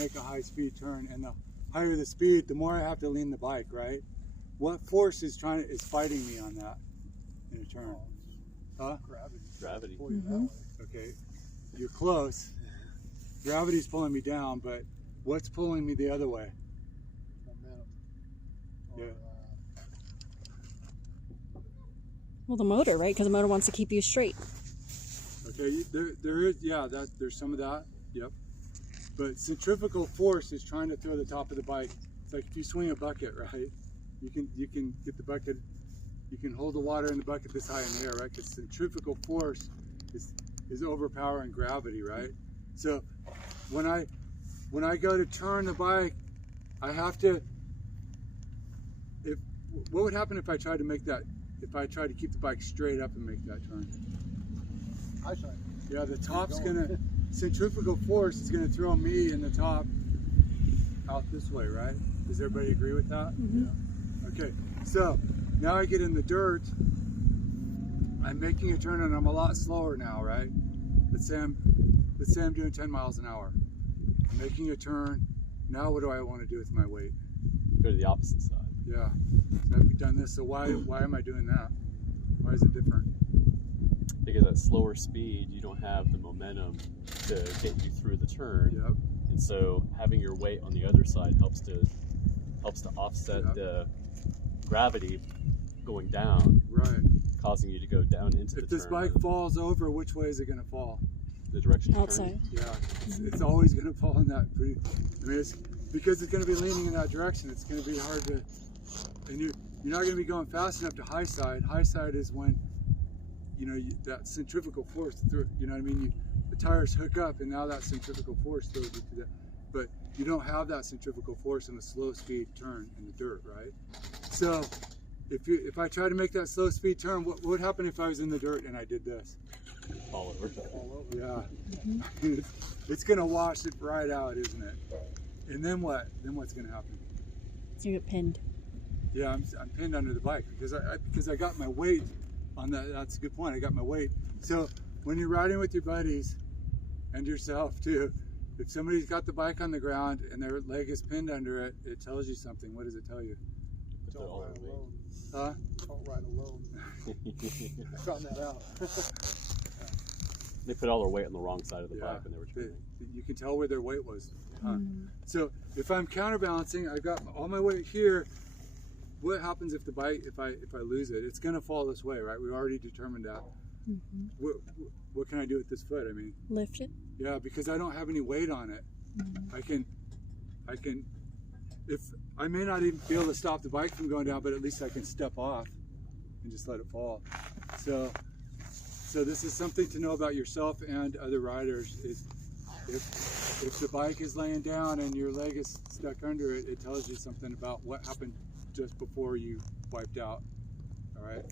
make a high speed turn, and the higher the speed, the more I have to lean the bike, right? What force is fighting me on that in a turn? Huh? Gravity. Okay, you're close. Gravity's pulling me down, but what's pulling me the other way? Momentum. Yeah. Well, the motor, right? Because the motor wants to keep you straight. Okay, there is, yeah, there's some of that, yep. But centrifugal force is trying to throw the top of the bike. It's like if you swing a bucket, right? You can get the bucket, you can hold the water in the bucket this high in the air, right? Because centrifugal force is overpowering gravity, right? So when I go to turn the bike, I have to, what would happen if I tried to make that, if I tried to keep the bike straight up and make that turn? High side. Yeah, the top's gonna, centrifugal force is gonna throw me in the top out this way, right? Does everybody agree with that? Mm-hmm. Yeah. Okay, so now I get in the dirt, I'm making a turn and I'm a lot slower now, right? Let's say I'm doing 10 miles an hour. I'm making a turn. Now what do I want to do with my weight? Go to the opposite side. Yeah, so I've done this, so why am I doing that? Why is it different? Because at slower speed, you don't have the momentum to get you through the turn. Yep. And so having your weight on the other side helps to offset Yep. the gravity going down, Right. causing you to go down into the If this turn bike rather falls over, which way is it going to fall? than the direction you're Outside. turning. Yeah, it's always going to fall in that. I mean, it's because it's going to be leaning in that direction. It's going to be hard to, and you're not going to be going fast enough to high side. High side is when, you know, that centrifugal force through. You know what I mean? The tires hook up, and now that centrifugal force throws you to that. But you don't have that centrifugal force in a slow speed turn in the dirt, right? So, if I try to make that slow speed turn, what would happen if I was in the dirt and I did this? Fall over. Yeah, it's gonna wash it right out, isn't it? And then what? Then what's gonna happen? You get pinned. Yeah, I'm pinned under the bike because I got my weight on that. That's a good point. I got my weight. So when you're riding with your buddies and yourself too, if somebody's got the bike on the ground and their leg is pinned under it, it tells you something. What does it tell you? Put Don't all ride their alone. Huh? Don't ride alone. weight. I found that out. They put all their weight on the wrong side of the Yeah. bike when they were turning. You can tell where their weight was. Huh? Mm. So if I'm counterbalancing, I've got all my weight here. What happens if the bike, if I lose it? It's gonna fall this way, right? We already determined that. Mm-hmm. What can I do with this foot? I mean, Lift it. yeah, because I don't have any weight on it. Mm-hmm. I can, if I may not even be able to stop the bike from going down, but at least I can step off and just let it fall. So this is something to know about yourself and other riders. Is if the bike is laying down and your leg is stuck under it, it tells you something about what happened just before you wiped out. All right.